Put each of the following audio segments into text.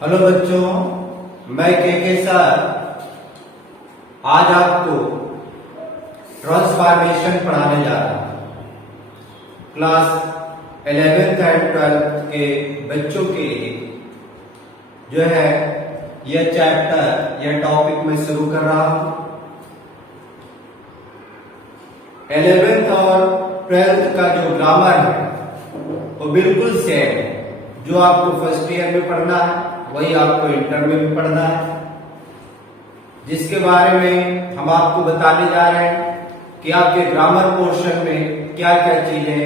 Hello बच्चों, मैं के सर आज आपको ट्रांसफॉर्मेशन पढ़ाने जा रहा हूँ। क्लास 11th एंड 12th के बच्चों के लिए जो है यह चैप्टर यह टॉपिक मैं शुरू कर रहा हूँ। 11th और 12th का जो ग्रामर है वो बिल्कुल सेम है। जो आपको फर्स्ट ईयर में पढ़ना है वही आपको इंटर में भी पढ़ना है, जिसके बारे में हम आपको बताने जा रहे हैं कि आपके ग्रामर पोर्शन में क्या क्या चीजें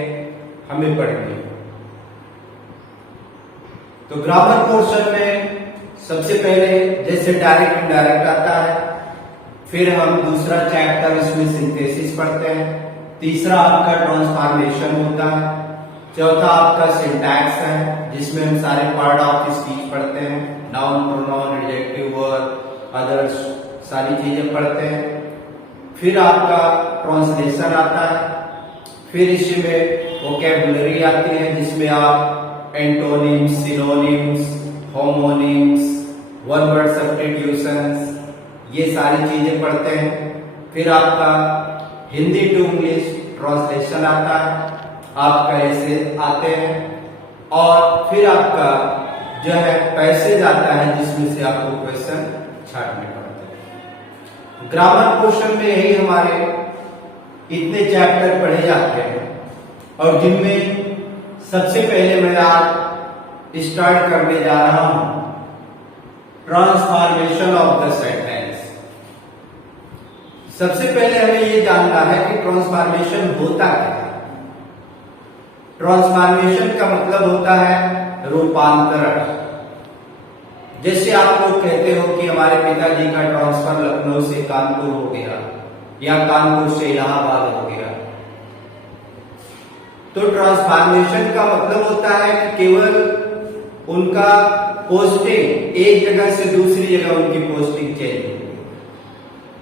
हमें पढ़नी है। तो ग्रामर पोर्शन में सबसे पहले जैसे डायरेक्ट इनडायरेक्ट आता है, फिर हम दूसरा चैप्टर उसमें सिंथेसिस पढ़ते हैं, तीसरा आपका ट्रांसफॉर्मेशन होता है, चौथा आपका सिंटैक्स है जिसमें हम सारे पार्ट ऑफ स्पीच पढ़ते हैं, noun, pronoun, adjective, verb, others सारी चीजें पढ़ते हैं। फिर आपका ट्रांसलेशन आता है, फिर इसमें वोकैबुलरी आती है जिसमें आप antonyms, synonyms, homonyms, one word substitutions ये सारी चीजें पढ़ते हैं। फिर आपका हिंदी टू इंग्लिश ट्रांसलेशन आता है, आपका ऐसे आते हैं, और फिर आपका जो है पैसेज आता है जिसमें से आपको क्वेश्चन छांटने पड़ते हैं। ग्रामर पोर्शन में यही हमारे इतने चैप्टर पढ़े जाते हैं, और जिनमें सबसे पहले मैं आज स्टार्ट करने जा रहा हूं ट्रांसफॉर्मेशन ऑफ द सेंटेंस। सबसे पहले हमें यह जानना है कि ट्रांसफॉर्मेशन होता क्या है। ट्रांसफॉर्मेशन का मतलब होता है रूपांतरण। जैसे आप लोग कहते हो कि हमारे पिताजी का ट्रांसफर लखनऊ से कानपुर हो गया या कानपुर से इलाहाबाद हो गया, तो ट्रांसफॉर्मेशन का मतलब होता है कि केवल उनका पोस्टिंग एक जगह से दूसरी जगह उनकी पोस्टिंग चेंज हो गई।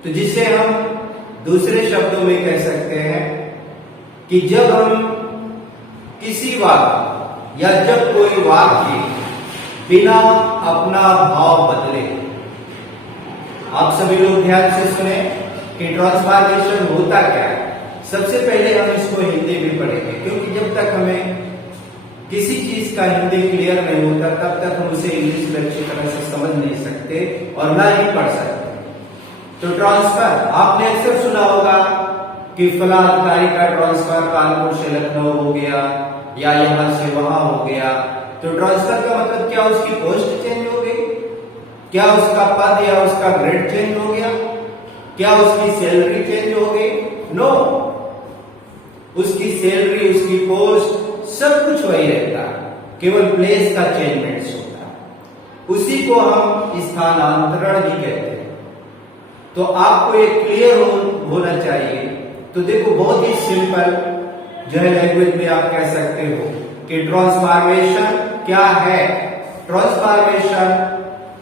तो जिसे हम दूसरे शब्दों में कह सकते हैं कि जब हम किसी वाक्य या जब कोई वाक्य बिना अपना भाव बदले, आप सभी लोग ध्यान से सुने कि ट्रांसफॉर्मेशन होता क्या है। सबसे पहले हम इसको हिंदी में पढ़ेंगे, क्योंकि जब तक हमें किसी चीज का हिंदी क्लियर नहीं होता तब तक हम उसे इंग्लिश में अच्छी तरह से समझ नहीं सकते और ना ही पढ़ सकते। तो ट्रांसफर आपने अक्सर सुना होगा कि फला अधिकारी का ट्रांसफर कानपुर से लखनऊ हो गया या यहां से वहां हो गया। तो ट्रांसफर का मतलब क्या उसकी पोस्ट चेंज हो गई, क्या उसका पद या उसका ग्रेड चेंज हो गया, क्या उसकी सैलरी चेंज हो गई? नो, उसकी सैलरी, उसकी पोस्ट सब कुछ वही रहता है, केवल प्लेस का चेंजमेंट्स होता है। उसी को हम स्थानांतरण भी कहते हैं। तो आपको एक क्लियर होना चाहिए। तो देखो, बहुत ही सिंपल जो है लैंग्वेज में आप कह सकते हो कि ट्रांसफॉर्मेशन क्या है। ट्रांसफॉर्मेशन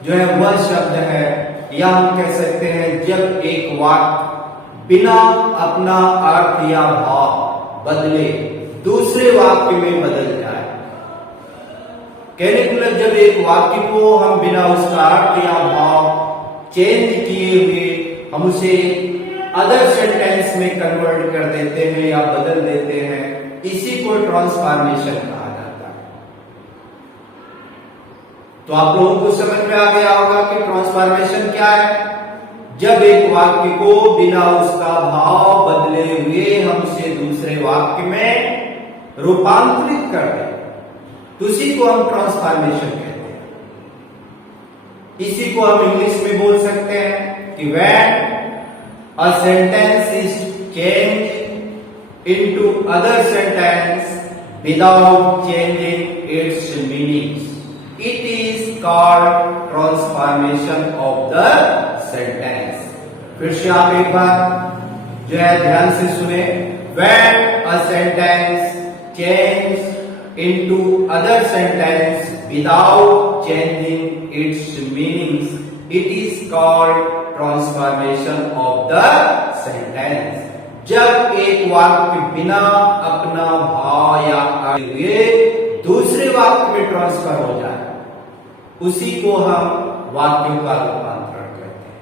जो है वह शब्द है, या हम कह सकते हैं जब एक वाक्य बिना अपना अर्थ या भाव बदले दूसरे वाक्य में बदल जाए। कहने का मतलब जब एक वाक्य को हम बिना उसका अर्थ या भाव चेंज किए हुए हम उसे अदर सेंटेंस में कन्वर्ट कर देते हैं या बदल देते हैं, इसी को ट्रांसफॉर्मेशन कहा जाता है। तो आप लोगों को समझ में आ गया होगा कि ट्रांसफॉर्मेशन क्या है। जब एक वाक्य को बिना उसका भाव बदले हुए हम उसे दूसरे वाक्य में रूपांतरित कर दें, तो उसी को हम ट्रांसफॉर्मेशन कहते हैं। इसी को हम इंग्लिश में बोल सकते हैं कि when a sentence is changed into other sentence without changing its meanings, it is called transformation of the sentence. फिर से आप एक बार जो है ध्यान से सुने। When a sentence changes into other sentence without changing its meanings, it is called transformation of the sentence. जब एक वाक्य बिना अपना भाव या हुए दूसरे वाक्य में ट्रांसफर हो जाए, उसी को हम वाक्यों का रूपांतरण करते हैं,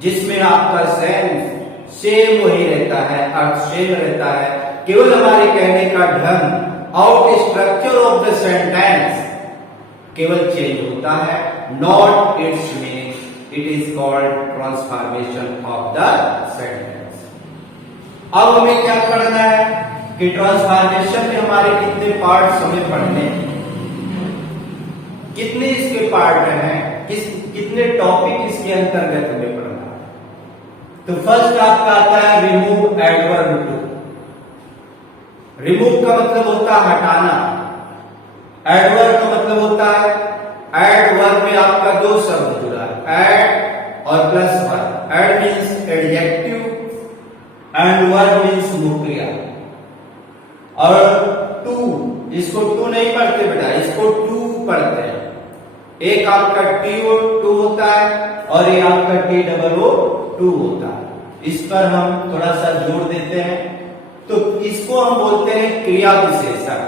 जिसमें आपका सेंस सेम वही रहता है, अर्थ सेम रहता है, केवल हमारे कहने का ढंग और स्ट्रक्चर ऑफ द सेंटेंस केवल चेंज होता है, not it's meaning. It is called transformation of the sentence. अब हमें क्या पढ़ना है कि ट्रांसफॉर्मेशन में हमारे कितने पार्ट्स हमें पढ़ने हैं, कितने इसके पार्ट हैं, कितने टॉपिक इसके अंतर्गत हमें पढ़ना है। तो फर्स्ट आपका आता है रिमूव एडवर्ब टू। रिमूव का मतलब होता है हटाना, एडवर्ब का मतलब होता है, एडवर्ब में आपका दो शब्द जुड़ा है, एड और plus verb. Ad means adjective and verb means मुक्रिया। और टू, इसको टू नहीं पढ़ते बेटा, इसको टू पढ़ते हैं। एक आपका TO2 होता है और एक आपका TOO2 होता है। इस पर हम थोड़ा सा जोर देते हैं, तो इसको हम बोलते हैं क्रिया विशेषण।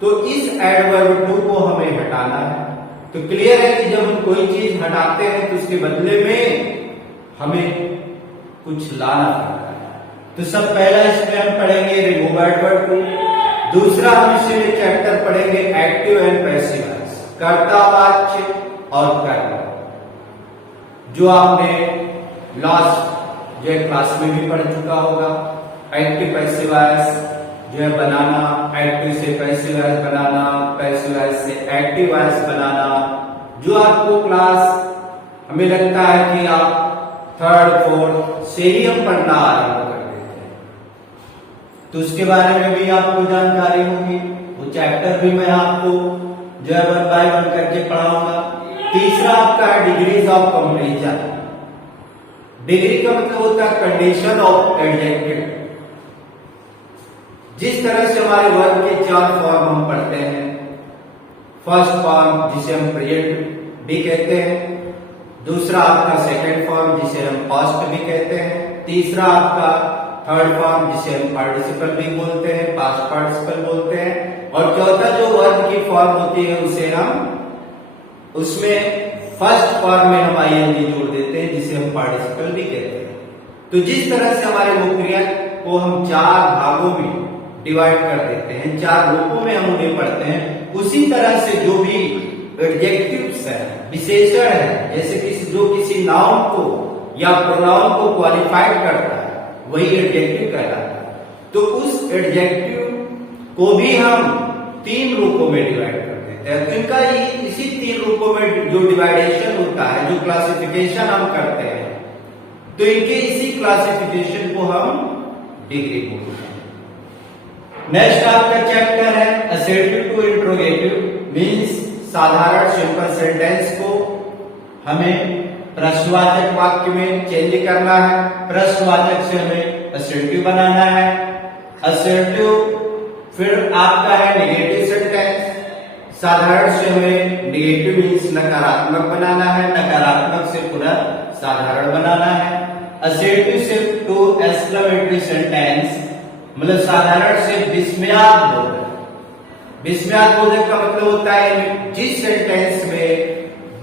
तो इस एडवर्ब टू को हमें हटाना है। तो क्लियर है कि जब हम कोई चीज हटाते हैं तो उसके बदले में हमें कुछ लाना पड़ता है। तो सब पहला इसमें हम पढ़ेंगे रिमूव एडवर्ब टू। दूसरा हम इसी चैप्टर पढ़ेंगे एक्टिव एंड पैसिव वॉइस, कर्तावाच्य और कर्म, जो आपने लास्ट जो क्लास में भी पढ़ चुका होगा। एक्टिव पैसिव वॉइस जो है बनाना, एक्टिव से पैसिव वॉइस बनाना, पैसिव वॉइस से एक्टिव वॉइस बनाना, जो आपको क्लास हमें लगता है कि आप थर्ड फोर्थ से ही हम पढ़ना आरंभ कर देते हैं, तो उसके बारे में भी आपको जानकारी होगी। वो चैप्टर भी मैं आपको जो है 1 बाय 1 करके पढ़ाऊंगा। तीसरा आपका है डिग्रीज ऑफ कंपैरिजन। डिग्री का मतलब होता है कंडीशन ऑफ एडजेक्टिव। जिस तरह से हमारे वर्ब के 4 फॉर्म हम पढ़ते हैं, फर्स्ट फॉर्म जिसे हम प्रेजेंट भी कहते हैं, दूसरा आपका सेकंड फॉर्म जिसे हम पास्ट भी कहते हैं, तीसरा आपका थर्ड फॉर्म जिसे हम पार्टिसिपल भी बोलते हैं, पास्ट पार्टिसिपल बोलते हैं, और चौथा जो वर्ब की फॉर्म होती है उसे हम उसमें फर्स्ट फॉर्म में हम आईएनजी जोड़ देते हैं, जिसे हम पार्टिसिपल भी कहते हैं। तो जिस तरह से हमारे मुक्रिया को हम 4 भागों में डिवाइड कर देते हैं, 4 रूपों में हम उन्हें पढ़ते हैं, उसी तरह से जो भी एडजेक्टिव्स है, विशेषण है, जैसे जो किसी नाउन को या प्रोनाउन को क्वालिफाइड करता है, वही एडजेक्टिव कहलाता है। तो उस एडजेक्टिव को भी हम 3 रूपों में डिवाइड कर देते हैं। तो इनका इसी 3 रूपों में जो डिवाइडेशन होता है, जो क्लासिफिकेशन हम करते हैं, तो इनके इसी क्लासिफिकेशन को हम डिग्री बोलते हैं। नेक्स्ट आपका चैप्टर है असर्टिव टू इंट्रोगेटिव, मीन्स साधारण सिंपल सेंटेंस को हमें प्रश्नवाचक वाक्य में चेंज करना है। प्रश्नवाचक से हमें असर्टिव बनाना है। असर्टिव फिर आपका है नेगेटिव सेंटेंस। साधारण से हमें नेगेटिव मीन्स नकारात्मक बनाना है, नकारात्मक से पुनः साधारण बनाना है। असर्टिव से टू एक्सक्लेमेटरी सेंटेंस, मतलब साधारण से विस्मयात्मक। विस्मयात्मक का मतलब होता है जिस सेंटेंस में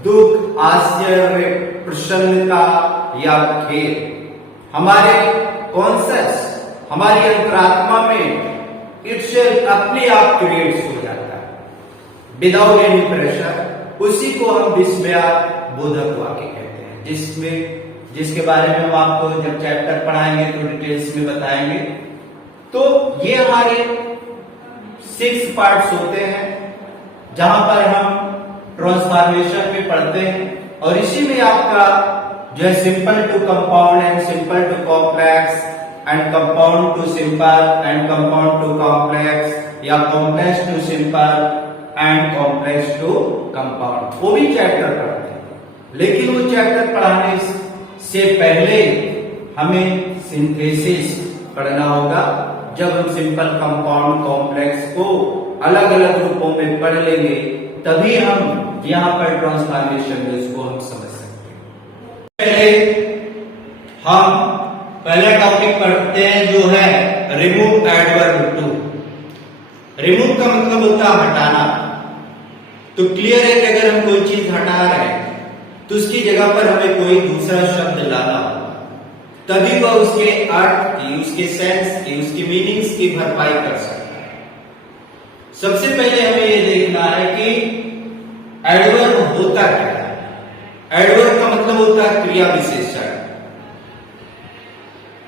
दुख, आश्चर्य, प्रसन्नता या खेद हमारे कॉन्शियस, हमारी अंतरात्मा में इटसेल्फ अपने आप क्रिएट हो जाता है विदाउट एनी प्रेशर, उसी को हम विस्मयाबोधक वाक्य कहते हैं, जिसके बारे में हम आपको जब चैप्टर पढ़ाएंगे तो डिटेल्स में बताएंगे। तो ये हमारे 6 पार्ट्स होते हैं जहां पर हम ट्रांसफॉर्मेशन में पढ़ते हैं, और इसी में आपका जो है simple to compound and simple to complex and compound to simple and compound to complex या complex to simple and complex to compound, वो भी चैप्टर पढ़ते हैं। लेकिन वो चैप्टर पढ़ाने से पहले हमें सिंथेसिस पढ़ना होगा। जब हम सिंपल, कंपाउंड, कॉम्प्लेक्स को अलग अलग रूपों में पढ़ लेंगे, तभी हम यहाँ पर ट्रांसफॉर्मेशन में इसको हम समझ सकते हैं। पहले हम पहला टॉपिक पढ़ते हैं जो है रिमूव एडवर्ब टू। रिमूव का मतलब होता है हटाना। तो क्लियर है कि अगर हम कोई चीज हटा रहे हैं तो उसकी जगह पर हमें कोई दूसरा शब्द लाना होगा, तभी वह उसके अर्थ की, उसके सेंस की, उसकी मीनिंग्स की भरपाई कर सकता है। सबसे पहले हमें यह देखना है कि एडवर्ब होता क्या है। एडवर्ब का मतलब होता है क्रिया विशेषण।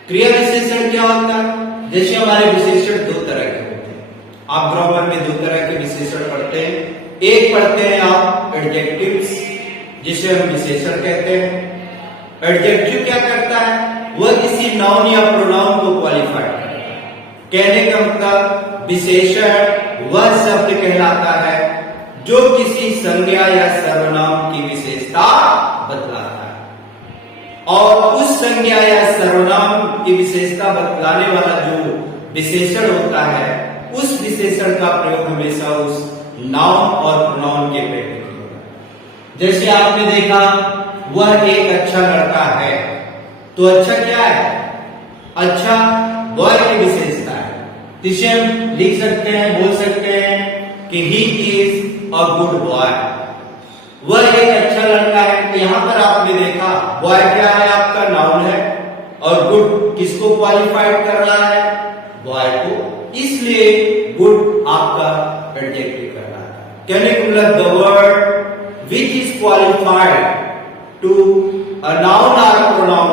क्रिया विशेषण क्या होता है? जैसे हमारे विशेषण दो तरह के होते हैं। आप ग्रामर में दो तरह के विशेषण पढ़ते हैं। एक पढ़ते हैं आप एडजेक्टिव्स, जिसे हम विशेषण कहते हैं। एडजेक्टिव क्या करता है? वह किसी नाउन या प्रोनाउन को क्वालिफाई करता है। कहने का मतलब विशेषण वह शब्द कहलाता है जो किसी संज्ञा या सर्वनाम की विशेषता बतलाता है, और उस संज्ञा या सर्वनाम की विशेषता बतलाने वाला जो विशेषण होता है, उस विशेषण का प्रयोग हमेशा उस नाउन और प्रोनाउन के पहले होता है। जैसे आपने देखा वह एक अच्छा लड़का है, तो अच्छा क्या है? अच्छा बॉय की विशेषता है, जिसे हम लिख सकते हैं, बोल सकते हैं कि he is a good boy. वह एक अच्छा लड़का है। तो यहां पर आपने देखा बॉय क्या है? आपका नाउन है, और गुड किसको क्वालिफाइड कर रहा है? बॉय को। इसलिए गुड आपका एडजेक्टिव कर रहा है। कहने को मतलब the word which is qualified to a noun और pronoun,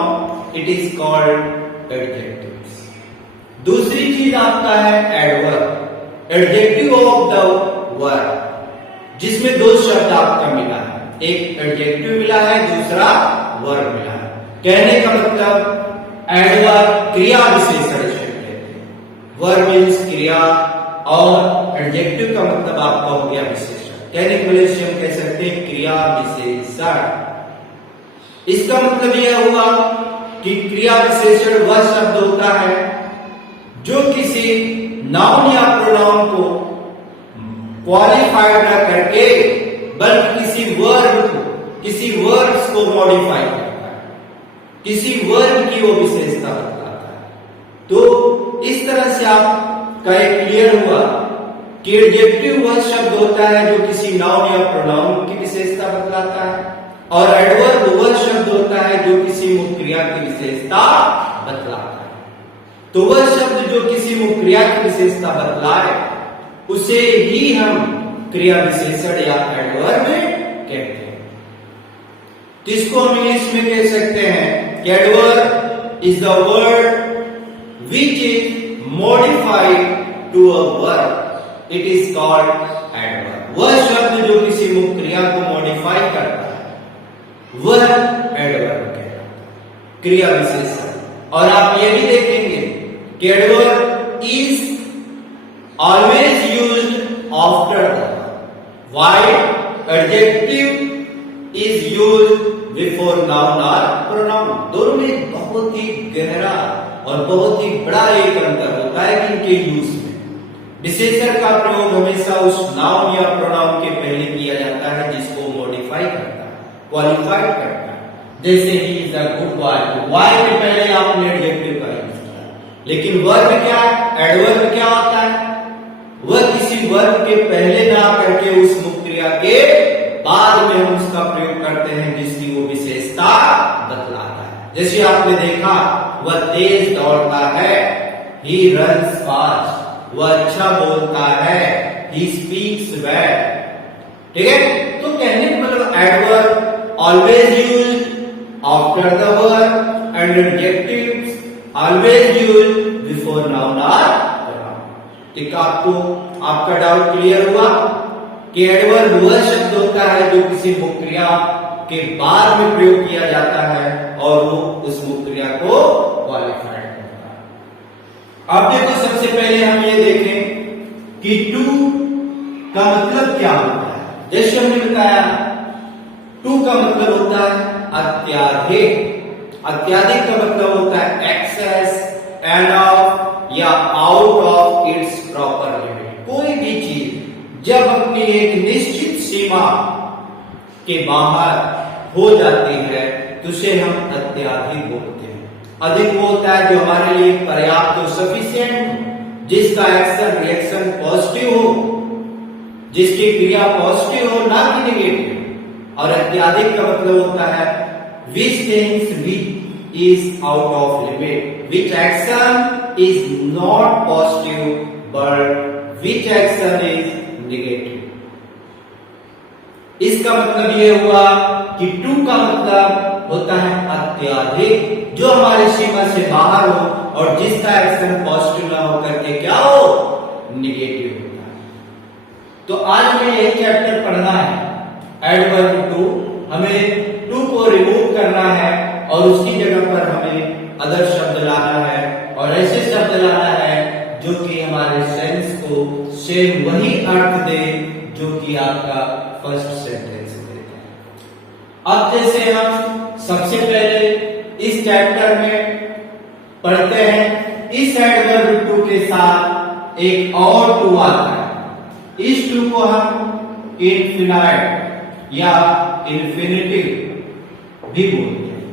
it is called adjectives. दूसरी चीज आपका है adverb, adjective of the word, जिसमें दो शब्द आपका मिला है, एक एडजेक्टिव मिला है, दूसरा वर्ब मिला है। कहने का मतलब एडवर्ब क्रिया विशेषण से कहते हैं। वर्ब मीन्स क्रिया और एडजेक्टिव का मतलब आपका हो गया विशेषण। कहने के लिए हम कह सकते हैं क्रिया विशेषण। इसका मतलब यह हुआ कि क्रिया विशेषण वह शब्द होता है जो किसी नाउन या प्रोनाउन को क्वालिफाइड न करके बल्कि किसी वर्ब्स को मॉडिफाई करता है, किसी वर्ब की वो विशेषता बताता है। तो इस तरह से आपका एक क्लियर हुआ कि एडजेक्टिव वह शब्द होता है जो किसी नाउन या प्रोनाउन की विशेषता बतलाता है, और एडवर्ब वह शब्द होता है जो किसी मुख्य क्रिया की विशेषता बतलाता है। तो वह शब्द जो किसी मुख्य क्रिया की विशेषता बतलाए उसे ही हम क्रिया विशेषण या एडवर्ब कहते हैं। तो इसको हम इंग्लिश में कह सकते हैं कि adverb is the word which is modified to a verb, it is called adverb. वह शब्द जो किसी मुख्य क्रिया को मॉडिफाई करता है वह एडवर्ब कहलाता है, क्रिया विशेषण। और आप ये भी देखेंगे कि adverb is always used after the verb, while adjective is used before noun और प्रोनाउन। दोनों में बहुत ही गहरा और बहुत ही बड़ा एक अंतर होता है कि इनके यूज में विशेषण का प्रयोग हमेशा उस नाउन या प्रोनाउन के पहले किया जाता है जिसको मॉडिफाई करता है, क्वालिफाइड करता है। जैसे he is a good boy, boy के पहले आपने एडजेक्टिव का यूज किया। लेकिन वर्ब क्या है? एडवर्ब क्या होता है? वह किसी वर्ब के पहले ना करके उस मुख्य क्रिया के बाद में हम उसका प्रयोग करते हैं जिसकी वो विशेषता बतलाता है। जैसे आपने देखा वह तेज दौड़ता है, ही रन्स फास्ट, वह अच्छा बोलता है, ही स्पीक्स वेल। ठीक है? तो कहने का मतलब adverb always used after the verb and adjectives always used before noun or pronoun। ठीक, आपका डाउट क्लियर हुआ कि एडवर्ब वह शब्द होता है जो किसी मुख्य क्रिया के बाद में प्रयोग किया जाता है और वो उस मुख्य क्रिया को क्वालिफाइड करता है। अब देखो सबसे पहले हम ये देखें कि टू का मतलब क्या होता है। जैसे हमने बताया टू का मतलब होता है अत्याधिक। अत्याधिक का मतलब होता है एक्सेस, एनफ या out of its proper limit. कोई भी चीज जब अपनी एक निश्चित सीमा के बाहर हो जाती है तो उसे हम अत्याधिक बोलते हैं। अधिक वो होता है जो हमारे लिए पर्याप्त हो, सफिशिएंट, जिसका एक्शन रिएक्शन पॉजिटिव हो, जिसकी क्रिया पॉजिटिव हो ना कि नेगेटिव। और अत्यधिक का मतलब होता है which things which is out of limit, which action is not positive but which action is negative. इसका मतलब ये हुआ कि टू का मतलब होता है अत्यधिक, जो हमारे सीमा से बाहर हो और जिसका एक्शन पॉजिटिव ना हो करके क्या हो, नेगेटिव होता है। तो आज हमें यही चैप्टर पढ़ना है, एडवर्ब टू। हमें टू को रिमूव करना है और उसकी जगह पर हमें अदर शब्द लाना है, और ऐसे शब्द लाना है जो कि हमारे सेंस को सेम वही अर्थ दे जो कि आपका फर्स्ट सेंटेंस देता है। अब जैसे हम सबसे पहले इस चैप्टर में पढ़ते हैं, इस एडवर्ब टू के साथ एक और टू आता है। इस टू को हम इनफिनाइट या इन्फिनिटिव भी बोलते हैं।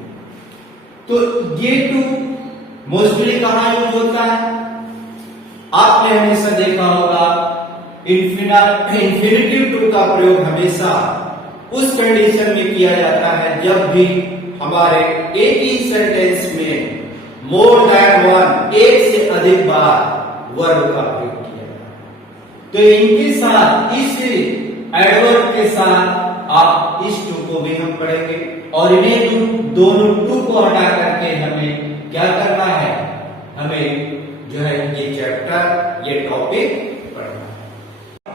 तो ये टू मोस्टली कहां यूज होता है? आपने हमेशा देखा होगा इन्फिनिटिव टू का प्रयोग हमेशा उस कंडीशन में किया जाता है जब भी हमारे एक ही सेंटेंस में मोर देन वन, एक से अधिक बार वर्ब का प्रयोग किया जाता है। तो इनके साथ, इस एडवर्ब के साथ आप इस टू को भी हम पढ़ेंगे, और इन्हें दोनों टू को हटा करके हमें क्या करना है, हमें जो है ये चैप्टर, ये टॉपिक पढ़ना है।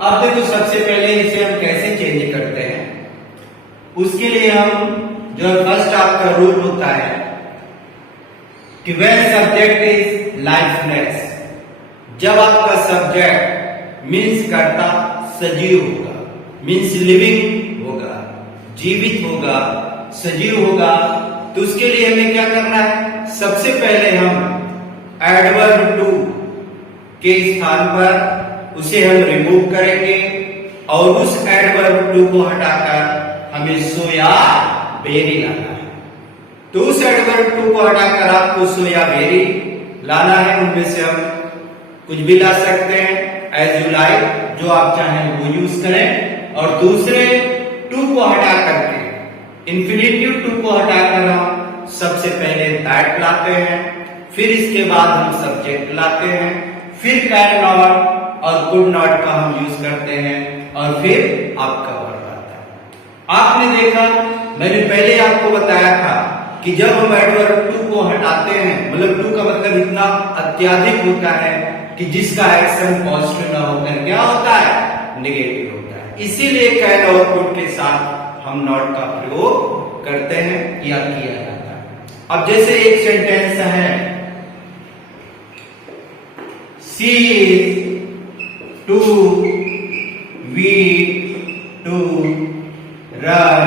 अब देखो सबसे पहले इसे हम कैसे चेंज करते हैं, उसके लिए हम जो फर्स्ट आपका रूल होता है कि when सब्जेक्ट इज लाइफलेस, जब आपका सब्जेक्ट मीन्स करता सजीव होगा, मीन्स लिविंग होगा, जीवित होगा, सजीव होगा, तो उसके लिए हमें क्या करना है, सबसे पहले हम एडवर्ब टू के स्थान पर उसे हम रिमूव करेंगे और उस एडवर्ब टू को हटाकर हमें सो या वेरी लाना है। तो उस एडवर्ब टू को हटाकर आपको सो या वेरी लाना है। उनमें से हम कुछ भी ला सकते हैं, एज यू लाइक, जो आप चाहें वो यूज करें। और दूसरे टू को हटा करके, इन्फिनिटिव टू को हटाकर हम सबसे पहले दैट लाते हैं, फिर इसके बाद हम सब्जेक्ट लाते हैं, फिर कैन नॉट और कुड नॉट का हम यूज करते हैं, और फिर आपका वर्ब आता है। आपने देखा, मैंने पहले आपको बताया था कि जब हम एडवर्ब टू को हटाते हैं, मतलब टू का मतलब इतना अत्यधिक होता है कि जिसका एक्शन पॉजिटिव ना होकर क्या होता है, नेगेटिव होता है। इसीलिए कैन और कुड के साथ हम नॉट का प्रयोग करते हैं या किया जाता है। अब जैसे एक सेंटेंस है, she is too weak to run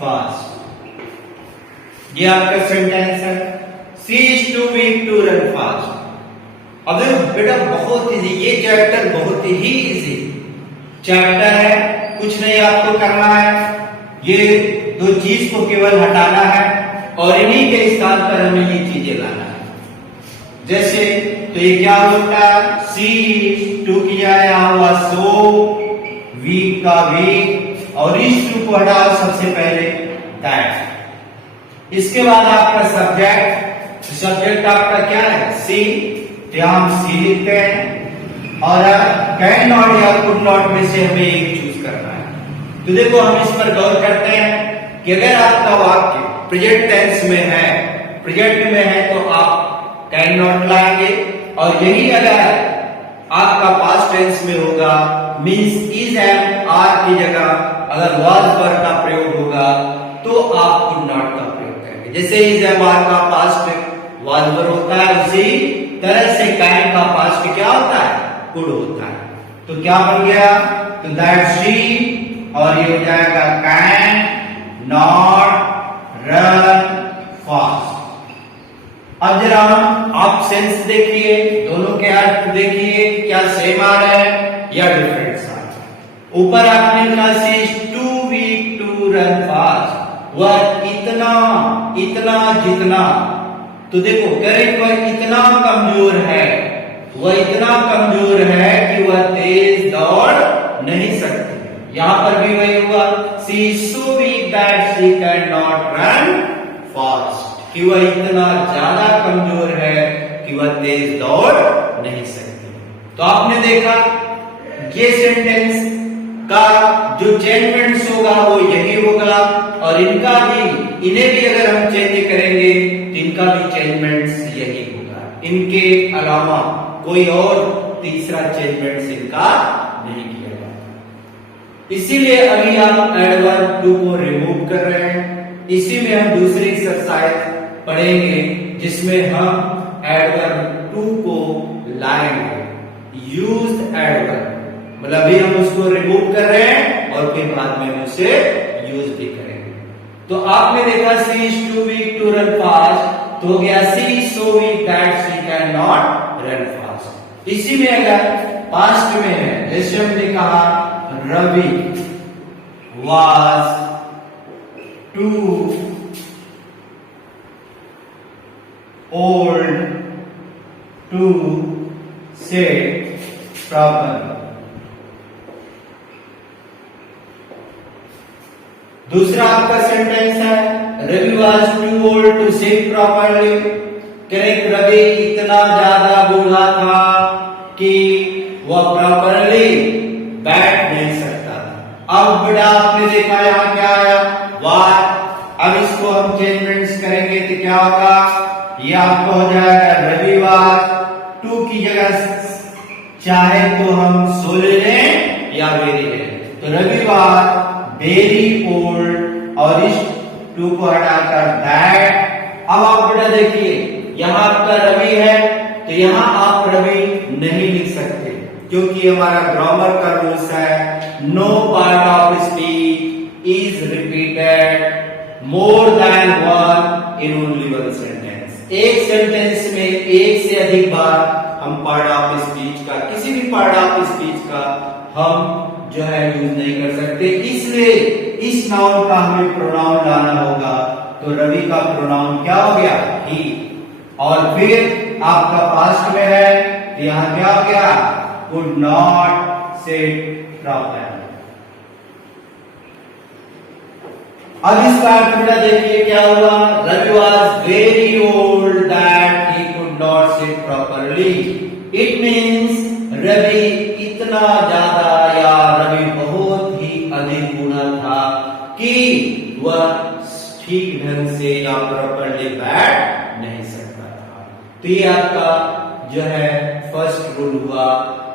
fast. ये आपका सेंटेंस है, she is too weak to run fast. अब देखो बेटा, बहुत इजी, ये चैप्टर बहुत ही इजी चैप्टर है, कुछ नहीं आपको करना है, ये दो चीज को केवल हटाना है और इन्हीं के स्थान पर हमें ये चीजें लाना है। जैसे तो ये क्या होता है, सी टू किया हुआ सो, वीक का वीक, और इस टू को हटाओ सबसे पहले दैट। इसके बाद आपका सब्जेक्ट, सब्जेक्ट आपका क्या है, सी, तो यहां हम सी लिखते हैं, और कैन नॉट या कुड नॉट में से हमें एक चूज करना है। तो देखो हम इस पर गौर करते हैं कि अगर आपका वाक्य प्रेजेंट टेंस में है, प्रेजेंट में है, तो आप कैन नॉट लाएंगे, और यही अगर आपका पास्ट टेंस में होगा, मींस इज एंड आर की जगह अगर वाज वर का प्रयोग होगा, तो आप कुड नॉट का प्रयोग करेंगे। जैसे इज एंड आर का पास्ट वाज वर होता है, उसी तरह से कैन का पास्ट क्या होता है, कुड होता है। तो क्या बन गया, तो दैट शी, और ये हो जाएगा कैन नॉट रन फास्ट। अब जरा आप सेंस देखिए, दोनों के अर्थ देखिए, क्या सेम आ रहे हैं या डिफरेंट आ रहे हैं। ऊपर आपने लिखा she is too weak to run fast, वह इतना इतना जितना, तो देखो करेक्ट, वह इतना कमजोर है, वह इतना कमजोर है कि वह तेज दौड़ नहीं सकता। यहां पर भी वही हुआ, she is so weak that she can not run fast, कि वह इतना ज्यादा कमजोर है कि वह तेज दौड़ नहीं सकती। तो आपने देखा ये सेंटेंस का जो चेंजमेंट्स होगा वो यही होगा, और इनका भी, इन्हें भी अगर हम चेंज करेंगे तो इनका भी चेंजमेंट्स यही होगा, इनके अलावा कोई और तीसरा चेंजमेंट्स इनका नहीं किया जाएगा। इसीलिए अभी आप एडवर्ब टू को रिमूव कर रहे हैं। इसी में हम दूसरी एक्सरसाइज पढ़ेंगे जिसमें हम एडवर्ब टू को लाएंगे, यूज्ड एडवर्ब, मतलब अभी हम उसको रिमूव कर रहे हैं और फिर बाद में हम उसे यूज भी करेंगे। तो आपने देखा she is too weak to run fast, तो हो गया she is so weak that she can not run fast. इसी में अगर पास्ट में है, जैसे हमने कहा Ravi was too old to sit proper. दूसरा आपका सेंटेंस है Ravi was too old to sit properly. Correct, Ravi इतना ज्यादा बूढ़ा था कि वह प्रॉपरली बैठ नहीं सकता था। अब बेटा आपने देखा यहां क्या आया, वाज। अब इसको हम चेंजमेंट्स करेंगे तो क्या होगा, ये आपको हो जाएगा रवि वाज टू की जगह चाहे तो हम सो ले लें या वेरी लें, तो रवि वाज वेरी ओल्ड और इस टू को हटाकर दैट। अब आप बेटा देखिए यहां आपका रवि है तो यहां आप रवि नहीं लिख सकते, क्योंकि हमारा ग्रामर का रूल्स है no part of speech is repeated more than one in only one sentence. एक सेंटेंस में एक से अधिक बार हम पार्ट ऑफ स्पीच का, किसी भी पार्ट ऑफ स्पीच का हम जो है यूज नहीं कर सकते। इसलिए इस नाउन का हमें प्रोनाउन लाना होगा, तो रवि का प्रोनाउन क्या हो गया, ही। और फिर आपका पास्ट में है तो यहां क्या हो गया, कुड नॉट सिट प्रॉपर्ली। अब इसका अर्थ बेटा देखिए क्या हुआ, Ravi was very old that he could not sit properly. It means Ravi इतना ज्यादा या रवि बहुत ही अधिक बूढ़ा था कि वह ठीक ढंग से या प्रॉपर्ली बैठ नहीं सकता था। तो ये आपका जो है फर्स्ट रूल हुआ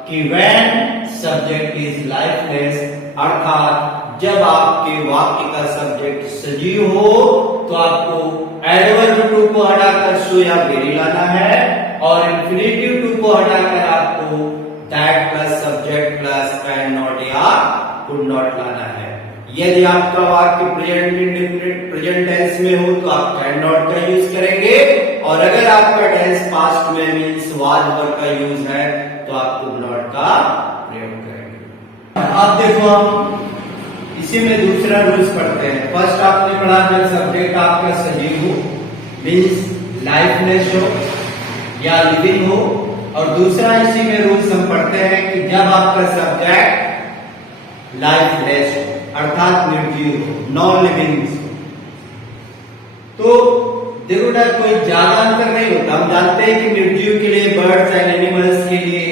कि व्हेन सब्जेक्ट इज लाइफलेस, अर्थात जब आपके वाक्य का सब्जेक्ट सजीव हो तो आपको एडवर्ब टू को हटाकर सो या वेरी लाना है, और इंफिनिटिव टू को हटाकर आपको that plus subject plus can not या कुड नॉट लाना है। यदि आपका वाक्य प्रेजेंट टेंस में हो तो आप कैन नॉट का यूज करेंगे, और अगर आपका टेंस पास्ट में मीन्स वाज वर्ब का यूज है तो आप कुड नॉट का प्रयोग करेंगे। अब देखो हम इसी में दूसरा रूल्स पढ़ते हैं। फर्स्ट आपने पढ़ा जब सब्जेक्ट आपका सजीव हो मीन्स लाइफलेस हो या लिविंग हो, और दूसरा इसी में रूल्स हम पढ़ते हैं कि जब आपका सब्जेक्ट लाइफलेस हो अर्थात निर्जीव हो, नॉन लिविंग हो। तो देखो ना कोई ज्यादा अंतर नहीं होता। हम जानते हैं कि निर्जीव के लिए, बर्ड्स एंड एनिमल्स के लिए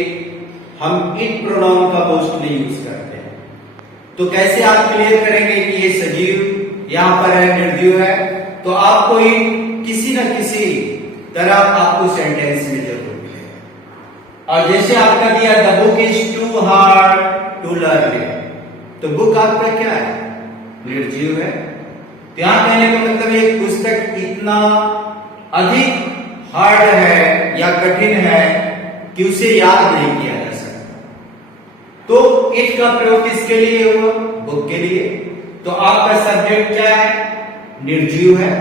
हम इट प्रोनाउन का मोस्टली यूज करते हैं। तो कैसे आप क्लियर करेंगे कि ये सजीव यहां पर है, निर्जीव है, तो आपको ही किसी न किसी तरह आपको सेंटेंस में जरूर है। और जैसे आपका दिया the book is too hard to learn, तो बुक आपका क्या है, निर्जीव है। यहां कहने का मतलब एक पुस्तक इतना अधिक हार्ड है या कठिन है कि उसे याद नहीं किया जा सकता। तो इट का प्रयोग किसके लिए हुआ, बुक के लिए। तो आपका सब्जेक्ट क्या है, निर्जीव है।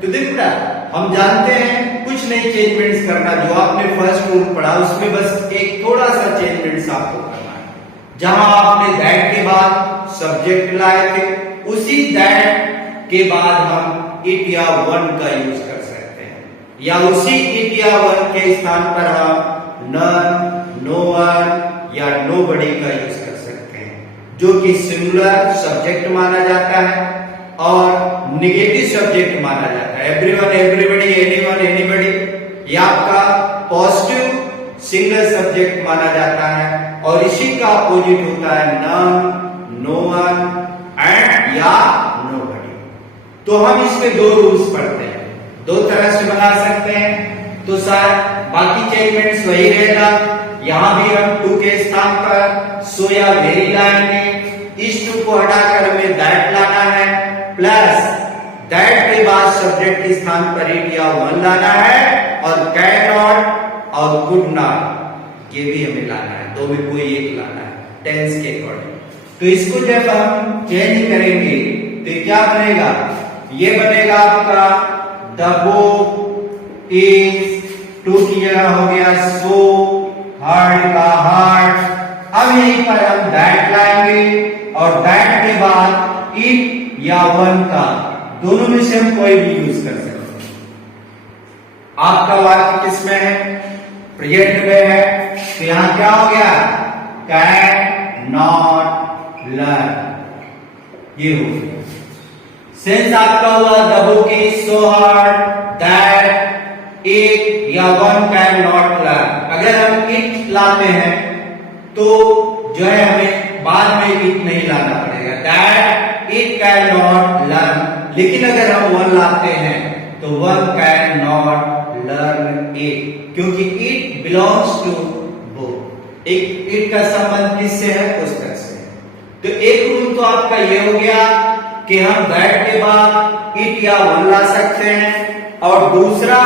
तो देखो हम जानते हैं कुछ नहीं चेंजमेंट्स करना, जो आपने फर्स्ट रूल पढ़ा उसमें बस एक थोड़ा सा चेंजमेंट्स आपको करना है। जहां आपने दैट के बाद सब्जेक्ट लाए थे, उसी दैट के बाद हम इट या वन का यूज कर सकते हैं, या उसी इट या वन के स्थान पर हम नन, नो वन या नोबडी का यूज कर सकते हैं। जो कि सिंगुलर सब्जेक्ट माना जाता है और निगेटिव सब्जेक्ट माना जाता है। एवरीवन, एवरीबॉडी, एनीवन, एनीबॉडी, ये आपका पॉजिटिव सिंगल सब्जेक्ट माना जाता है और इसी का अपोजिट होता है नन, नो वन एंड या नोबडी। तो हम इसमें दो रूल्स पढ़ते हैं, दो तरह से बना सकते हैं। तो शायद बाकी एलिमेंट्स वही रहेगा, यहां भी हम टू के स्थान पर सो या वेरी लाएंगे। इस टू को हटाकर हमें दैट लाना है, प्लस दैट के बाद सब्जेक्ट के स्थान पर इट या वन लाना है और कैन नॉट और कुड नॉट ये भी हमें लाना है, दो में कोई एक लाना है टेंस के अकॉर्डिंग। तो इसको जब हम चेंज करेंगे तो क्या बनेगा, ये बनेगा आपका द बुक इज, टू की जगह हो गया सो, हार्ड का हार्ड। अब यहीं पर हम दैट लाएंगे और दैट के बाद इट या वन का, दोनों में से हम कोई भी यूज कर सकते हैं। आपका वाक्य किसमें है, प्रेजेंट में है, तो यहां क्या हो गया, कैन नॉट लर्न, ये हो गया। सेंस आपका हुआ the book is so hard that it या वन कैन नॉट लर्न। अगर हम इट लाते हैं तो जो है हमें बाद में इट नहीं लाना पड़ेगा, that it can not learn. लेकिन अगर हम वन लाते हैं तो one can not learn it, क्योंकि इट बिलोंग्स टू बुक। एक इट का संबंध किससे है, पुस्तक से। तो एक रूल तो आपका ये हो गया कि हम दैट के बाद इट या वन ला सकते हैं, और दूसरा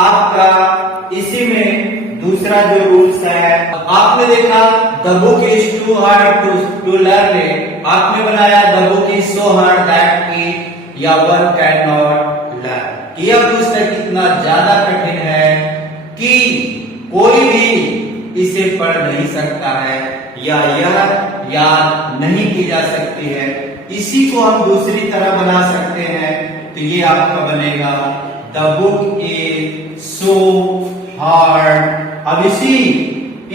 आपका इसी में दूसरा जो रूल्स है, आपने देखा the book is too hard to learn it, आपने बनाया the book is so hard that it या वन कैन नॉट लर्न। यह पुस्तक इतना ज्यादा कठिन है कि कोई भी इसे पढ़ नहीं सकता है या यह याद नहीं की जा सकती है। इसी को हम दूसरी तरह बना सकते हैं, तो ये आपका बनेगा the book is so hard. अब इसी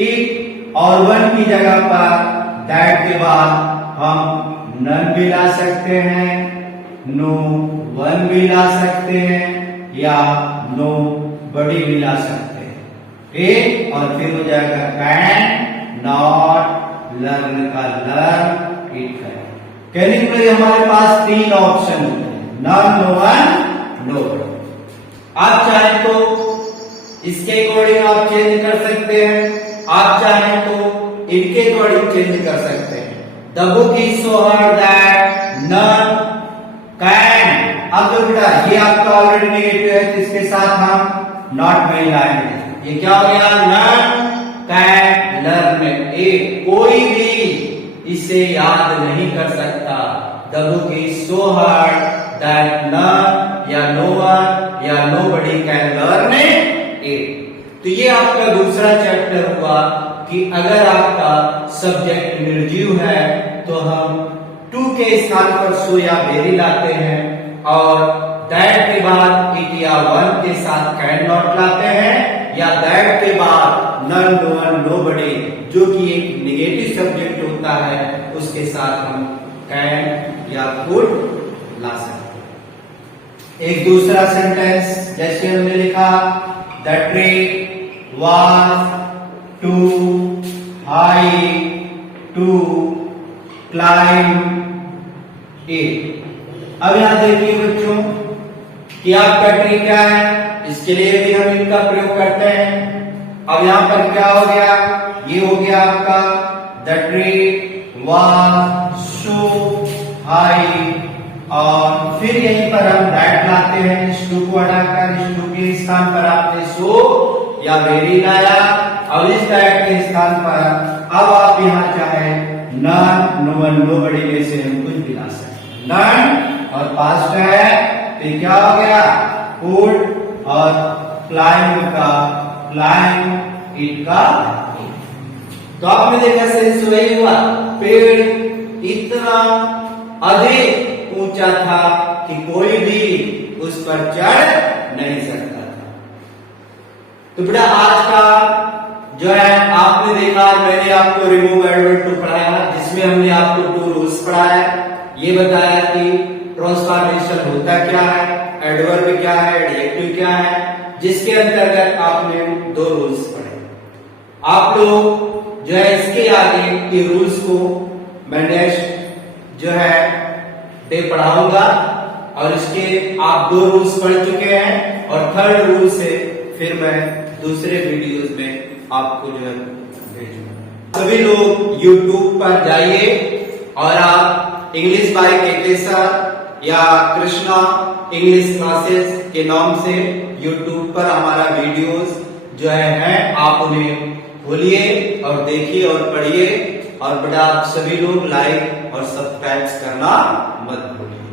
इट और वन की जगह पर दैट के बाद हम नन भी ला सकते हैं, नो वन भी ला सकते हैं या नो बड़ी भी ला सकते हैं, ठीक। और फिर हो जाएगा कैन नॉट लर्न का लर्न इट का। कहने के लिए हमारे पास तीन ऑप्शन होते हैं, नन, नो वन, नो बड़ी। आप चाहें तो इसके अकॉर्डिंग आप चेंज कर सकते हैं, आप चाहें तो इनके अकॉर्डिंग चेंज कर सकते हैं। The book is so hard that none can. अब तो बेटा ये आपका ऑलरेडी नेगेटिव है, तो इसके साथ हम नॉट नहीं लाएंगे। ये क्या हो गया, नन कैन लर्न इट, कोई भी इसे याद नहीं कर सकता। The book is so hard that none या नो वन या नोबडी कैन लर्न इट। तो ये आपका दूसरा चैप्टर हुआ कि अगर आपका सब्जेक्ट निर्जीव है तो हम टू के स्थान पर सो या वेरी लाते हैं और दैट के बाद इट या वन के साथ कैन नॉट लाते हैं, या दैट के बाद नन, नो वन, नोबडी जो कि एक नेगेटिव सब्जेक्ट होता है उसके साथ हम कैन या कुड ला सकते हैं। एक दूसरा सेंटेंस जैसे हमने लिखा, the tree was too high to climb it। अब यहां देखिए बच्चों कि आपका ट्री क्या है, इसके लिए भी हम इनका प्रयोग करते हैं। अब यहां पर क्या हो गया, ये हो गया आपका the tree was so high, और फिर यहीं पर हम दैट लाते हैं, इस टू को हटाकर इस टू के स्थान पर आपने सो या वेरी लाया, और इस दैट के स्थान पर अब आप यहाँ चाहे नन, नो वन, नोबडी में से हम कुछ भी ला सकते हैं। नन और पास्ट है तो क्या हो गया, कुड, और क्लाइंब का क्लाइंब, इट का इट। तो आपने देखा सेंस वही हुआ, पेड़ इतना अधिक ऊंचा था कि कोई भी उस पर चढ़ नहीं सकता था। तो बेटा आज का जो है आपने देखा, मैंने आपको रिमूव एडवर्ब टू पढ़ाया जिसमें हमने आपको ये बताया कि ट्रांसफॉर्मेशन होता क्या है, एडवर्ब क्या है, एडजेक्टिव क्या है, जिसके अंतर्गत आपने 2 रूल्स पढ़े। आप लोग जो है इसके आगे के रूल्स को मैं नेक्स्ट जो है डे पढ़ाऊंगा, और इसके आप 2 रूल्स पढ़ चुके हैं, और 3rd रूल से फिर मैं दूसरे वीडियोस में आपको जो है भेजूंगा। सभी लोग YouTube पर जाइए और आप इंग्लिश बाय के सर या कृष्णा इंग्लिश क्लासेस के नाम से YouTube पर हमारा वीडियोस जो है आप उन्हें खोलिए और देखिए और पढ़िए, और बड़ा आप सभी लोग लाइक और सब्सक्राइब करना मत भूलिए।